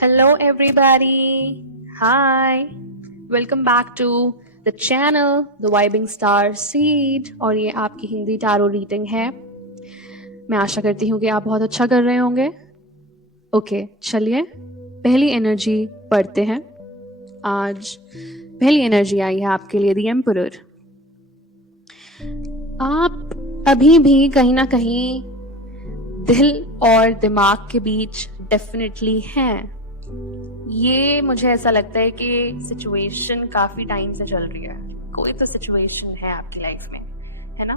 Hello, everybody. Hi. Welcome back to the channel, The Vibing Star Seed. और ये आपकी Hindi tarot reading है। मैं आशा करती हूँ कि आप बहुत अच्छा कर रहे होंगे। ओके, चलिए पहली एनर्जी पढ़ते हैं। आज पहली एनर्जी आई है आपके लिए, द एम्परर। आप अभी भी कहीं ना कहीं दिल और दिमाग के बीच डेफिनेटली हैं। ये मुझे ऐसा लगता है कि सिचुएशन काफी टाइम से चल रही है। कोई तो सिचुएशन है आपकी लाइफ में, है ना?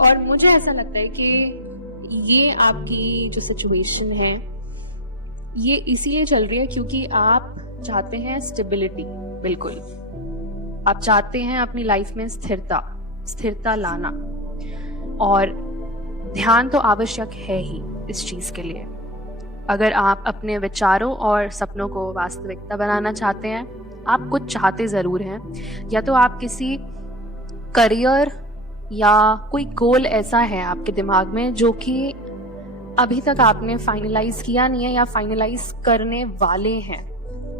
और मुझे ऐसा लगता है कि ये आपकी जो सिचुएशन है ये इसीलिए चल रही है क्योंकि आप चाहते हैं स्टेबिलिटी। बिल्कुल, आप चाहते हैं अपनी लाइफ में स्थिरता लाना, और ध्यान तो आवश्यक है ही इस चीज के लिए। अगर आप अपने विचारों और सपनों को वास्तविकता बनाना चाहते हैं, आप कुछ चाहते ज़रूर हैं, या तो आप किसी करियर या कोई गोल ऐसा है आपके दिमाग में जो कि अभी तक आपने फाइनलाइज किया नहीं है या फाइनलाइज करने वाले हैं,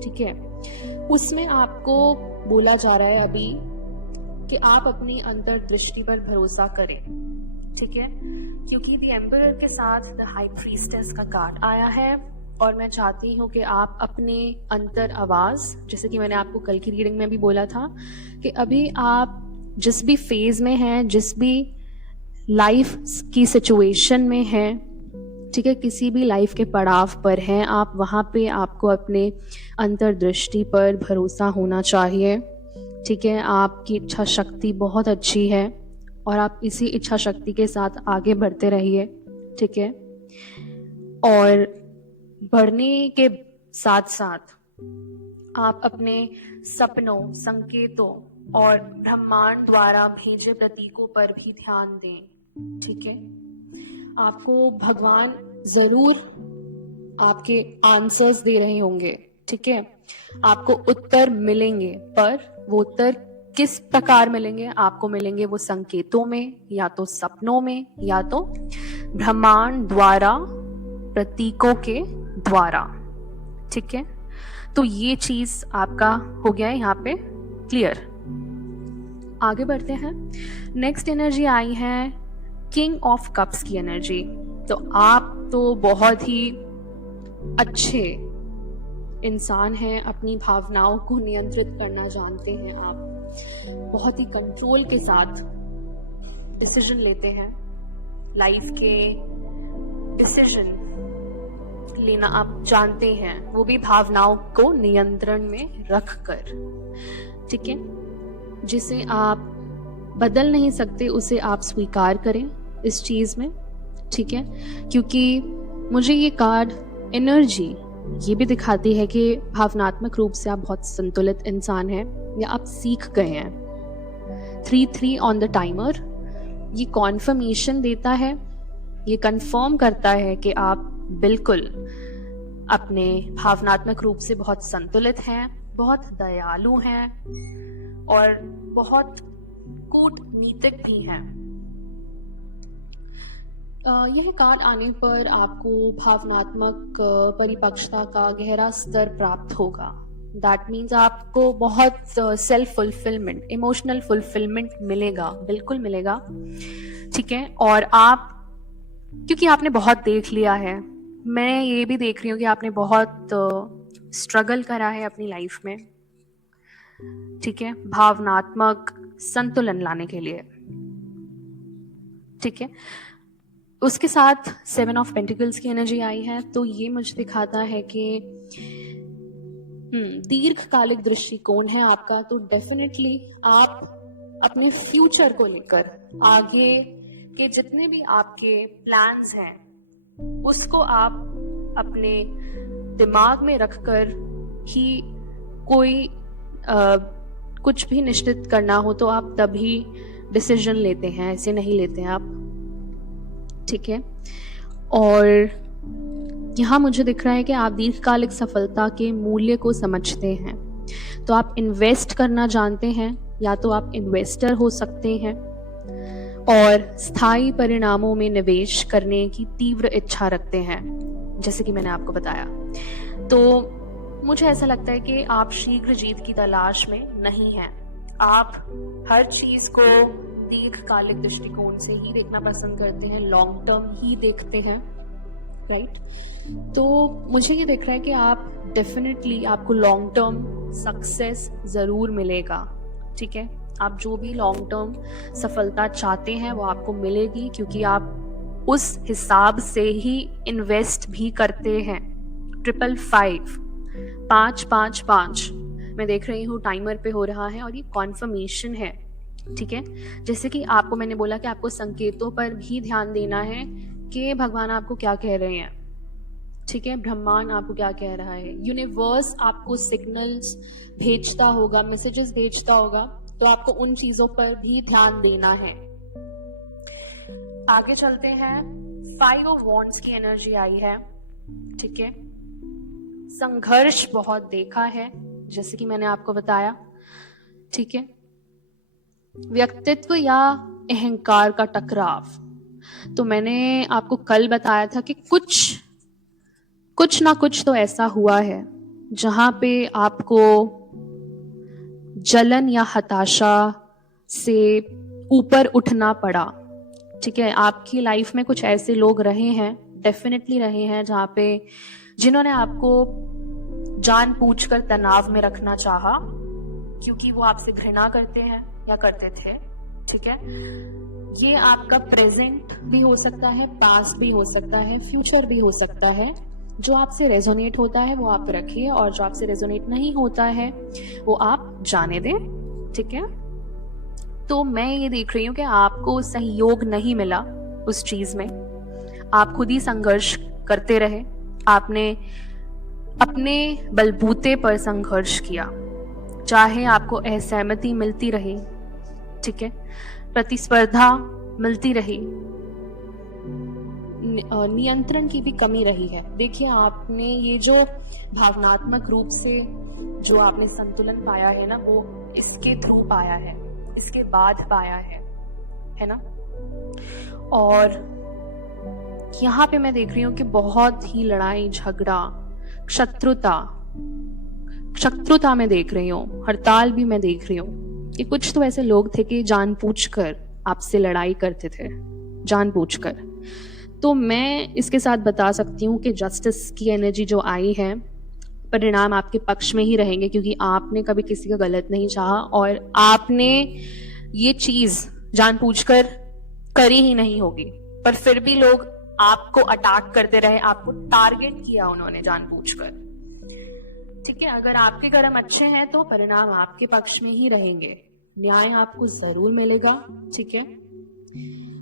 ठीक है? उसमें आपको बोला जा रहा है अभी कि आप अपनी अंतर्दृष्टि पर भरोसा करें, ठीक है? क्योंकि द एम्परर के साथ द हाई प्रीस्टेस का कार्ड आया है, और मैं चाहती हूँ कि आप अपने अंतर आवाज, जैसे कि मैंने आपको कल की रीडिंग में भी बोला था कि अभी आप जिस भी फेज में हैं, जिस भी लाइफ की सिचुएशन में हैं, ठीक है, किसी भी लाइफ के पड़ाव पर हैं आप, वहाँ पे आपको अपने अंतर्दृष्टि पर भरोसा होना चाहिए, ठीक है? आपकी इच्छा शक्ति बहुत अच्छी है और आप इसी इच्छा शक्ति के साथ आगे बढ़ते रहिए, ठीक है? और बढ़ने के साथ साथ आप अपने सपनों, संकेतों और ब्रह्मांड द्वारा भेजे प्रतीकों पर भी ध्यान दें, ठीक है? आपको भगवान जरूर आपके आंसर्स दे रहे होंगे, ठीक है? आपको उत्तर मिलेंगे, पर वो उत्तर किस प्रकार मिलेंगे? आपको मिलेंगे वो संकेतों में, या तो सपनों में, या तो ब्रह्मांड द्वारा, प्रतीकों के द्वारा, ठीक है? तो ये चीज आपका हो गया है यहाँ पे क्लियर। आगे बढ़ते हैं। नेक्स्ट एनर्जी आई है किंग ऑफ कप्स की एनर्जी। तो आप तो बहुत ही अच्छे इंसान हैं, अपनी भावनाओं को नियंत्रित करना जानते हैं आप, बहुत ही कंट्रोल के साथ डिसीजन लेते हैं, लाइफ के डिसीजन लेना आप जानते हैं, वो भी भावनाओं को नियंत्रण में रखकर, ठीक है? जिसे आप बदल नहीं सकते उसे आप स्वीकार करें इस चीज में, ठीक है? क्योंकि मुझे ये कार्ड एनर्जी ये भी दिखाती है कि भावनात्मक रूप से आप बहुत संतुलित इंसान हैं, या आप सीख गए हैं। 3-3 ऑन द टाइमर ये कॉन्फर्मेशन देता है, ये कंफर्म करता है कि आप बिल्कुल अपने भावनात्मक रूप से बहुत संतुलित हैं, बहुत दयालु हैं और बहुत कूटनीतिक भी हैं। यह कार्ड आने पर आपको भावनात्मक परिपक्वता का गहरा स्तर प्राप्त होगा। दैट मीन्स आपको बहुत सेल्फ फुलफिलमेंट, इमोशनल फुलफिलमेंट मिलेगा, बिल्कुल मिलेगा, ठीक है? और आप, क्योंकि आपने बहुत देख लिया है, मैं ये भी देख रही हूँ कि आपने बहुत स्ट्रगल करा है अपनी लाइफ में, ठीक है, भावनात्मक संतुलन लाने के लिए, ठीक है? उसके साथ 7 ऑफ पेंटिकल्स की एनर्जी आई है, तो ये मुझे दिखाता है कि दीर्घकालिक दृष्टिकोण है आपका। तो डेफिनेटली आप अपने फ्यूचर को लेकर, आगे के जितने भी आपके प्लान्स हैं, उसको आप अपने दिमाग में रखकर ही कोई कुछ भी निश्चित करना हो तो आप तभी डिसीजन लेते हैं, ऐसे नहीं लेते हैं आप, ठीक है? और यहाँ मुझे दिख रहा है कि आप दीर्घकालिक सफलता के मूल्य को समझते हैं, तो आप इन्वेस्ट करना जानते हैं या तो आप इन्वेस्टर हो सकते हैं और स्थायी परिणामों में निवेश करने की तीव्र इच्छा रखते हैं, जैसे कि मैंने आपको बताया। तो मुझे ऐसा लगता है कि आप शीघ्र जीत की तलाश में नहीं हैं। आप हर चीज को दीर्घकालिक दृष्टिकोण से ही देखना पसंद करते हैं, लॉन्ग टर्म ही देखते हैं, राइट? तो मुझे ये दिख रहा है कि आप डेफिनेटली, आपको लॉन्ग टर्म सक्सेस जरूर मिलेगा, ठीक है? आप जो भी लॉन्ग टर्म सफलता चाहते हैं वो आपको मिलेगी, क्योंकि आप उस हिसाब से ही इन्वेस्ट भी करते हैं। 555 555 मैं देख रही हूँ टाइमर पे हो रहा है और ये कॉन्फर्मेशन है, ठीक है? जैसे कि आपको मैंने बोला कि आपको संकेतों पर भी ध्यान देना है कि भगवान आपको क्या कह रहे हैं, ठीक है? ब्रह्मांड आपको क्या कह रहा है, यूनिवर्स आपको सिग्नल्स भेजता होगा, मैसेजेस भेजता होगा, तो आपको उन चीजों पर भी ध्यान देना है। आगे चलते हैं। 5 ऑफ वॉन्ड्स की एनर्जी आई है, ठीक है? संघर्ष बहुत देखा है, जैसे कि मैंने आपको बताया, ठीक है? व्यक्तित्व या अहंकार का टकराव, तो मैंने आपको कल बताया था कि कुछ ना कुछ तो ऐसा हुआ है जहां पे आपको जलन या हताशा से ऊपर उठना पड़ा, ठीक है? आपकी लाइफ में कुछ ऐसे लोग रहे हैं, डेफिनेटली रहे हैं, जहां पे जिन्होंने आपको जानबूझकर तनाव में रखना चाहा, क्योंकि वो आपसे घृणा करते हैं या करते थे, ठीक है? ये आपका प्रेजेंट भी हो सकता है, पास्ट भी हो सकता है, फ्यूचर भी हो सकता है। जो आपसे रेजोनेट होता है वो आप रखिए, और जो आपसे रेजोनेट नहीं होता है वो आप जाने दें, ठीक है? तो मैं ये देख रही हूँ कि आपको सहयोग नहीं मिला उस चीज में, आप खुद ही संघर्ष करते रहे, आपने अपने बलबूते पर संघर्ष किया, चाहे आपको असहमति मिलती रही, ठीक है? प्रतिस्पर्धा मिलती रही, नियंत्रण की भी कमी रही है। देखिए, आपने ये जो भावनात्मक रूप से जो आपने संतुलन पाया है ना, वो इसके थ्रू पाया है, इसके बाद पाया है ना? और यहाँ पे मैं देख रही हूँ कि बहुत ही लड़ाई झगड़ा, शत्रुता मैं देख रही हूँ, हड़ताल भी मैं देख रही हूँ कि कुछ तो ऐसे लोग थे कि जानबूझकर आपसे लड़ाई करते थे, जानबूझकर। तो मैं इसके साथ बता सकती हूँ कि जस्टिस की एनर्जी जो आई है, परिणाम आपके पक्ष में ही रहेंगे, क्योंकि आपने कभी किसी का गलत नहीं चाहा और आपने ये चीज जानबूझकर करी ही नहीं होगी, पर फिर भी लोग आपको अटैक करते रहे, आपको टारगेट किया उन्होंने जानबूझकर, ठीक है? अगर आपके कर्म अच्छे हैं तो परिणाम आपके पक्ष में ही रहेंगे, न्याय आपको जरूर मिलेगा, ठीक है?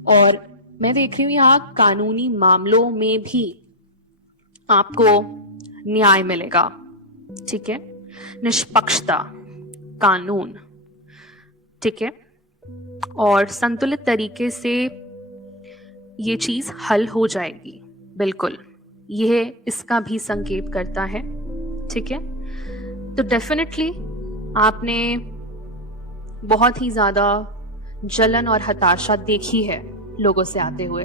और मैं देख रही हूँ यहाँ कानूनी मामलों में भी आपको न्याय मिलेगा, ठीक है? निष्पक्षता, कानून, ठीक है? और संतुलित तरीके से ये चीज हल हो जाएगी, बिल्कुल, यह इसका भी संकेत करता है, ठीक है? तो डेफिनेटली आपने बहुत ही ज्यादा जलन और हताशा देखी है लोगों से आते हुए,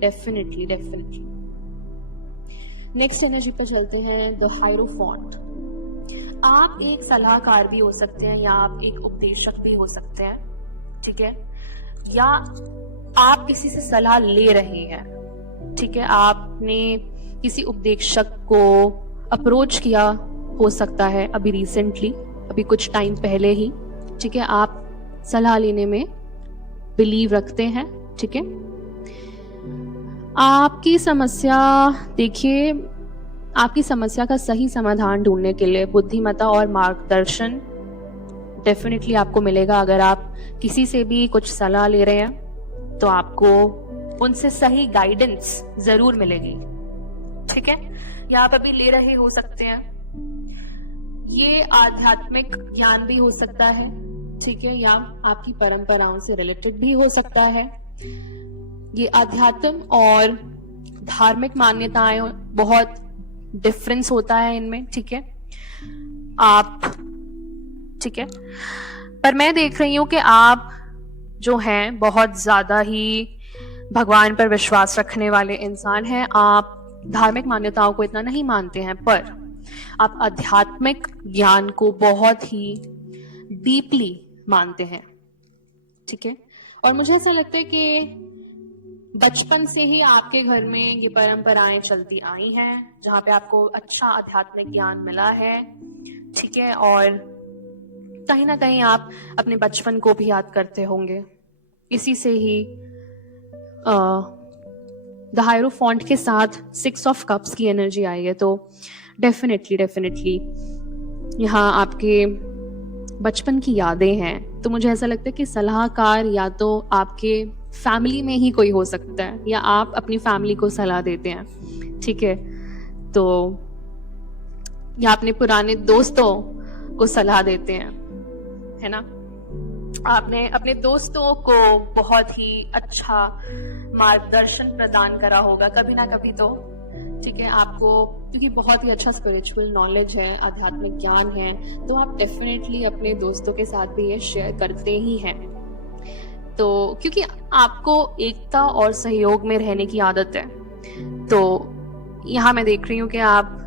डेफिनेटली। नेक्स्ट एनर्जी पर चलते हैं, द हायरोफॉन्ट। आप एक सलाहकार भी हो सकते हैं या आप एक उपदेशक भी हो सकते हैं, ठीक है? या आप किसी से सलाह ले रहे हैं, ठीक है? आपने किसी उपदेशक को अप्रोच किया हो सकता है अभी रिसेंटली, अभी कुछ टाइम पहले ही, ठीक है? आप सलाह लेने में बिलीव रखते हैं, ठीक है? आपकी समस्या, देखिए, आपकी समस्या का सही समाधान ढूंढने के लिए बुद्धिमत्ता और मार्गदर्शन डेफिनेटली आपको मिलेगा। अगर आप किसी से भी कुछ सलाह ले रहे हैं तो आपको उनसे सही गाइडेंस जरूर मिलेगी, ठीक है? या आप अभी ले रहे हो सकते हैं, ये आध्यात्मिक ज्ञान भी हो सकता है, ठीक है? या आपकी परंपराओं से रिलेटेड भी हो सकता है। ये अध्यात्म और धार्मिक मान्यताएं, बहुत डिफरेंस होता है इनमें, ठीक है? आप, ठीक है? पर मैं देख रही हूँ कि आप जो हैं बहुत ज्यादा ही भगवान पर विश्वास रखने वाले इंसान हैं। आप धार्मिक मान्यताओं को इतना नहीं मानते हैं, पर आप आध्यात्मिक ज्ञान को बहुत ही डीपली मानते हैं, ठीक है। और मुझे ऐसा लगता है कि बचपन से ही आपके घर में ये परंपराएं चलती आई हैं, जहाँ पे आपको अच्छा आध्यात्मिक ज्ञान मिला है, ठीक है। और कहीं ना कहीं आप अपने बचपन को भी याद करते होंगे। इसी से ही द हायरोफॉन्ट के साथ 6 ऑफ कप्स की एनर्जी आई है। तो डेफिनेटली यहाँ आपके बचपन की यादें हैं। तो मुझे ऐसा लगता है कि सलाहकार या तो आपके फैमिली में ही कोई हो सकता है, या आप अपनी फैमिली को सलाह देते हैं, ठीक है। तो या अपने पुराने दोस्तों को सलाह देते हैं, है ना। आपने अपने दोस्तों को बहुत ही अच्छा मार्गदर्शन प्रदान करा होगा कभी ना कभी, तो ठीक है। आपको क्योंकि बहुत ही अच्छा स्पिरिचुअल नॉलेज है, आध्यात्मिक ज्ञान है, तो आप डेफिनेटली अपने दोस्तों के साथ भी ये शेयर करते ही हैं। तो क्योंकि आपको एकता और सहयोग में रहने की आदत है, तो यहाँ मैं देख रही हूँ कि आप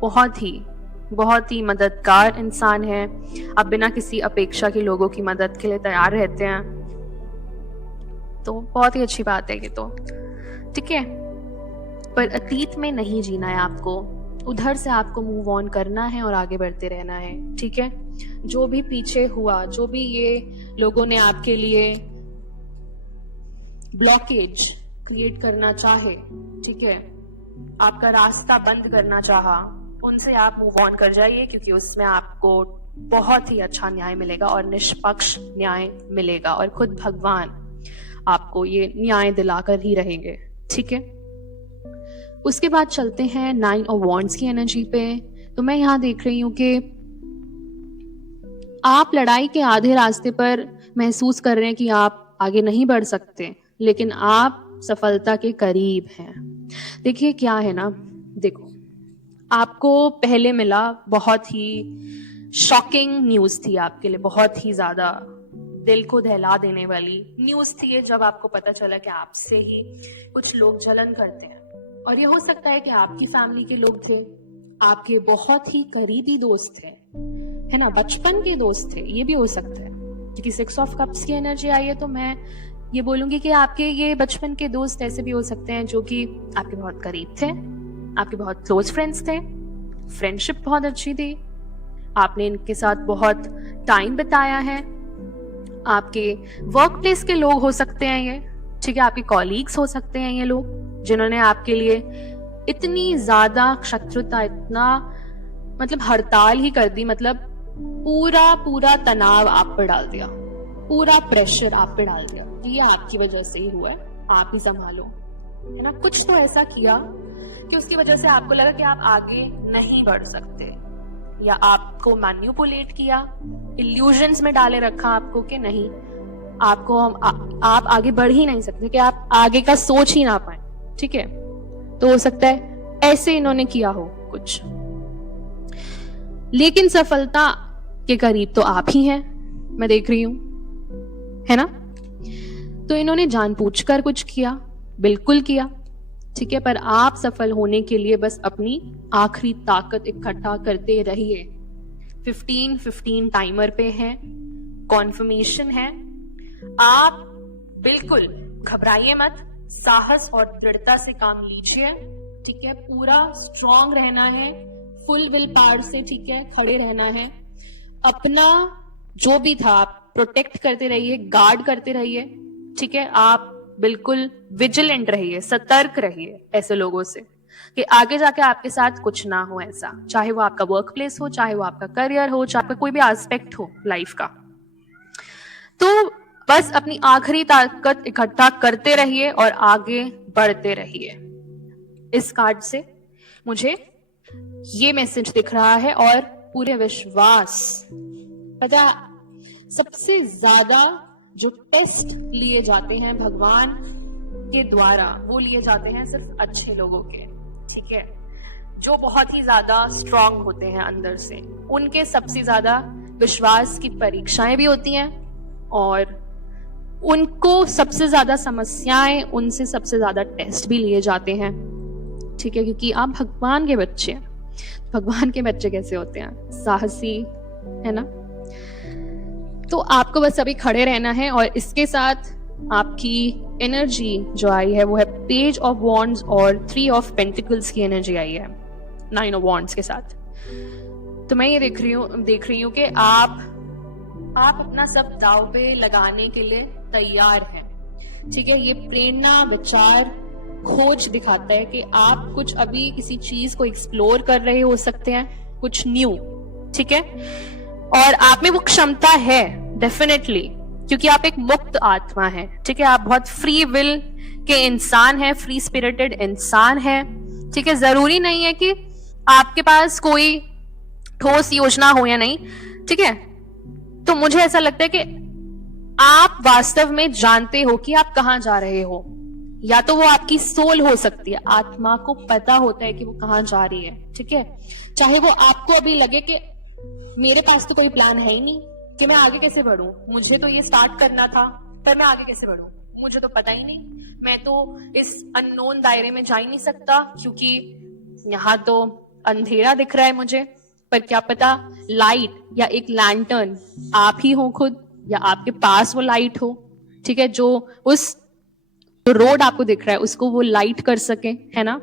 बहुत ही मददगार इंसान हैं। आप बिना किसी अपेक्षा के लोगों की मदद के लिए तैयार रहते हैं, तो बहुत ही अच्छी बात है ये तो, ठीक है। पर अतीत में नहीं जीना है आपको, उधर से आपको मूव ऑन करना है और आगे बढ़ते रहना है, ठीक है। जो भी पीछे हुआ, जो भी ये लोगों ने आपके लिए ब्लॉकेज क्रिएट करना चाहे, ठीक है, आपका रास्ता बंद करना चाहा, उनसे आप मूव ऑन कर जाइए, क्योंकि उसमें आपको बहुत ही अच्छा न्याय मिलेगा और निष्पक्ष न्याय मिलेगा, और खुद भगवान आपको ये न्याय दिलाकर ही रहेंगे, ठीक है। उसके बाद चलते हैं 9 ऑफ वॉन्ड्स की एनर्जी पे। तो मैं यहाँ देख रही हूँ कि आप लड़ाई के आधे रास्ते पर महसूस कर रहे हैं कि आप आगे नहीं बढ़ सकते, लेकिन आप सफलता के करीब हैं। देखिए क्या है ना, देखो आपको पहले मिला बहुत ही शॉकिंग न्यूज थी आपके लिए, बहुत ही ज्यादा दिल को दहला देने वाली न्यूज थी ये, जब आपको पता चला कि आपसे ही कुछ लोग जलन करते हैं। और ये हो सकता है कि आपकी फैमिली के लोग थे, आपके बहुत ही करीबी दोस्त थे, है ना, बचपन के दोस्त थे, ये भी हो सकता है। क्योंकि 6 ऑफ कप्स की एनर्जी आई है, तो मैं ये बोलूंगी कि आपके ये बचपन के दोस्त ऐसे भी हो सकते हैं जो कि आपके बहुत करीब थे, आपके बहुत क्लोज फ्रेंड्स थे, फ्रेंडशिप बहुत अच्छी थी, आपने इनके साथ बहुत टाइम बिताया है। आपके वर्क प्लेस के लोग हो सकते हैं ये, ठीक है, आपके कॉलीग्स हो सकते हैं ये लोग, जिन्होंने आपके लिए इतनी ज्यादा शत्रुता, इतना मतलब हड़ताल ही कर दी, मतलब पूरा तनाव आप पर डाल दिया, पूरा प्रेशर आप पे डाल दिया, ये आपकी वजह से ही हुआ है, आप ही संभालो, है ना। कुछ तो ऐसा किया कि उसकी वजह से आपको लगा कि आप आगे नहीं बढ़ सकते, या आपको मैनिपुलेट किया, इल्यूजन्स में डाले रखा आपको कि नहीं, आपको आप आगे बढ़ ही नहीं सकते, कि आप आगे का सोच ही ना पाए, ठीक है। तो हो सकता है ऐसे इन्होंने किया हो कुछ, लेकिन सफलता के करीब तो आप ही हैं, मैं देख रही हूं, है ना। तो इन्होंने जानबूझकर कुछ किया, बिल्कुल किया, ठीक है, पर आप सफल होने के लिए बस अपनी आखिरी ताकत इकट्ठा करते रहिए। 15-15 टाइमर पे हैं, कॉन्फर्मेशन है, आप बिल्कुल घबराइए मत, साहस और दृढ़ता से काम लीजिए, ठीक है, पूरा स्ट्रांग रहना है, फुल विल पावर से, ठीक है, खड़े रहना है, अपना जो भी था आप प्रोटेक्ट करते रहिए, गार्ड करते रहिए, ठीक है, आप बिल्कुल विजिलेंट रहिए, सतर्क रहिए ऐसे लोगों से कि आगे जाके आपके साथ कुछ ना हो ऐसा, चाहे वो आपका वर्क प्लेस हो, चाहे वो आपका करियर हो, चाहे आपका कोई भी एस्पेक्ट हो लाइफ का। तो बस अपनी आखिरी ताकत इकट्ठा करते रहिए और आगे बढ़ते रहिए। इस कार्ड से मुझे ये मैसेज दिख रहा है, और पूरे विश्वास, पता सबसे ज्यादा जो टेस्ट लिए जाते हैं भगवान के द्वारा, वो लिए जाते हैं सिर्फ अच्छे लोगों के, ठीक है, जो बहुत ही ज्यादा स्ट्रांग होते हैं अंदर से, उनके सबसे ज्यादा विश्वास की परीक्षाएं भी होती हैं और उनको सबसे ज्यादा समस्याएं, उनसे सबसे ज्यादा टेस्ट भी लिए जाते हैं, ठीक है, क्योंकि आप भगवान के बच्चे हैं। भगवान के बच्चे कैसे होते हैं? साहसी, है ना? तो आपको बस अभी खड़े रहना है और इसके साथ आपकी एनर्जी जो आई है वो है पेज ऑफ वॉन्ड्स और 3 ऑफ पेंटिकल्स की एनर्जी आई है 9 ऑफ वॉन्ड्स के साथ। तो मैं ये देख रही हूँ कि आप अपना सब दाव पे लगाने के लिए तैयार हैं, ठीक है। ये प्रेरणा, विचार, खोज दिखाता है कि आप कुछ अभी किसी चीज को एक्सप्लोर कर रहे हो सकते हैं, कुछ न्यू, ठीक है। और आप में वो क्षमता है डेफिनेटली, क्योंकि आप एक मुक्त आत्मा है, ठीक है। आप बहुत फ्री विल के इंसान हैं, फ्री स्पिरिटेड इंसान हैं, ठीक है। जरूरी नहीं है कि आपके पास कोई ठोस योजना हो या नहीं, ठीक है। तो मुझे ऐसा लगता है कि आप वास्तव में जानते हो कि आप कहां जा रहे हो, या तो वो आपकी सोल हो सकती है, आत्मा को पता होता है कि वो कहां जा रही है, ठीक है। चाहे वो आपको अभी लगे कि मेरे पास तो कोई प्लान है ही नहीं कि मैं आगे कैसे बढ़ूं, मुझे तो ये स्टार्ट करना था पर मैं आगे कैसे बढ़ूं, मुझे तो पता ही नहीं, मैं तो इस अननोन दायरे में जा ही नहीं सकता क्योंकि यहाँ तो अंधेरा दिख रहा है मुझे। पर क्या पता लाइट या एक लैंटर्न आप ही हो खुद, या आपके पास वो लाइट हो, ठीक है, जो उस रोड आपको दिख रहा है उसको वो लाइट कर सके, है ना।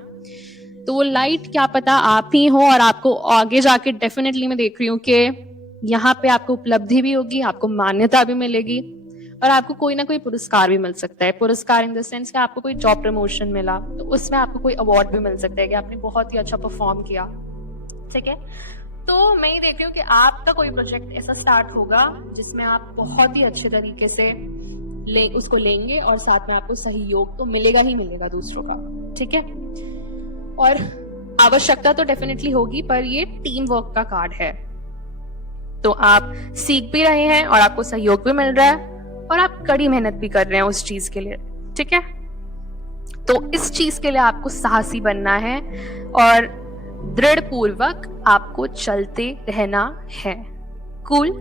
तो वो लाइट क्या पता आप ही हो और आपको आगे जाके डेफिनेटली मैं देख रही हूँ कि यहाँ पे आपको उपलब्धि भी होगी, आपको मान्यता भी मिलेगी और आपको कोई ना कोई पुरस्कार भी मिल सकता है। पुरस्कार इन द सेंस कि आपको कोई जॉब प्रमोशन मिला तो उसमें आपको कोई अवार्ड भी मिल सकता है कि आपने बहुत ही अच्छा परफॉर्म किया, ठीक है। तो मैं ये देख रही हूँ कि आपका कोई प्रोजेक्ट ऐसा स्टार्ट होगा जिसमें आप बहुत ही अच्छे तरीके से उसको लेंगे और साथ में आपको सहयोग तो मिलेगा ही मिलेगा दूसरों का, ठीक है। और आवश्यकता तो डेफिनेटली होगी, पर ये टीम वर्क का कार्ड है, तो आप सीख भी रहे हैं और आपको सहयोग भी मिल रहा है और आप कड़ी मेहनत भी कर रहे हैं उस चीज के लिए, ठीक है। तो इस चीज के लिए आपको साहसी बनना है और दृढ़ पूर्वक आपको चलते रहना है। कूल,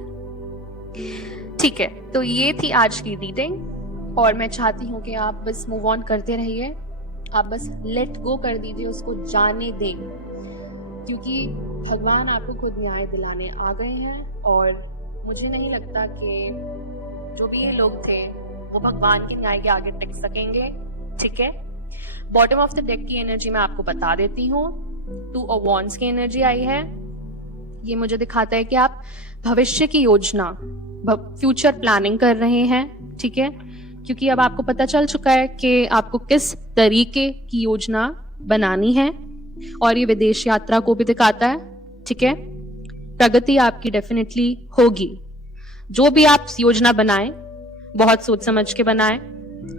ठीक है। तो ये थी आज की रीडिंग और मैं चाहती हूँ कि आप बस मूव ऑन करते रहिए, आप बस लेट गो कर दीजिए, उसको जाने दें, क्योंकि भगवान आपको खुद न्याय दिलाने आ गए हैं और मुझे नहीं लगता कि जो भी ये लोग थे वो भगवान के न्याय के आगे टिक सकेंगे, ठीक है। बॉटम ऑफ द डेक की एनर्जी मैं आपको बता देती हूँ। 2 ऑफ वॉन्ड्स की एनर्जी आई है, ये मुझे दिखाता है कि आप भविष्य की योजना, फ्यूचर प्लानिंग कर रहे हैं, ठीक है, क्योंकि अब आपको पता चल चुका है कि आपको किस तरीके की योजना बनानी है और ये विदेश यात्रा को भी दिखाता है, ठीक है। प्रगति आपकी डेफिनेटली होगी, जो भी आप योजना बनाएं बहुत सोच समझ के बनाएं,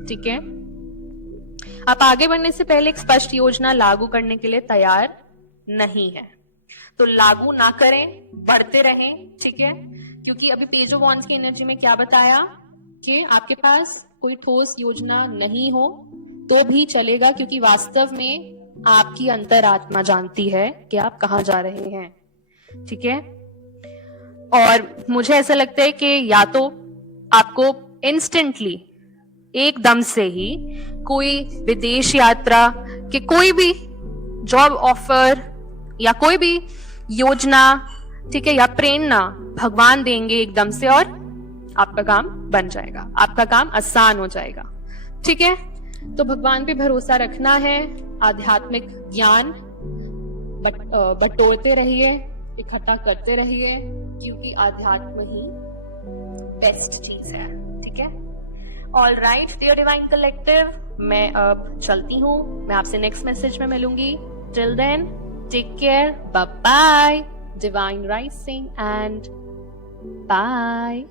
ठीक है। आप आगे बढ़ने से पहले एक स्पष्ट योजना लागू करने के लिए तैयार नहीं है, तो लागू ना करें, बढ़ते रहें, ठीक है। क्योंकि अभी पेज ऑफ वॉन्ड्स की एनर्जी में क्या बताया कि आपके पास कोई ठोस योजना नहीं हो तो भी चलेगा, क्योंकि वास्तव में आपकी अंतरात्मा जानती है कि आप कहां जा रहे हैं, ठीक है। और मुझे ऐसा लगता है कि या तो आपको इंस्टेंटली एकदम से ही कोई विदेश यात्रा के कोई भी जॉब ऑफर या कोई भी योजना, ठीक है, या प्रेरणा भगवान देंगे एकदम से और आपका काम बन जाएगा, आपका काम आसान हो जाएगा, ठीक है। तो भगवान पे भरोसा रखना है, आध्यात्मिक ज्ञान बटोरते रहिए, इकट्ठा करते रहिए, क्योंकि आध्यात्म ही बेस्ट चीज है, ठीक है। All right dear divine collective, मैं अब चलती हूँ, मैं आपसे नेक्स्ट मैसेज में मिलूंगी। Till then take care, bye bye, divine rising and bye.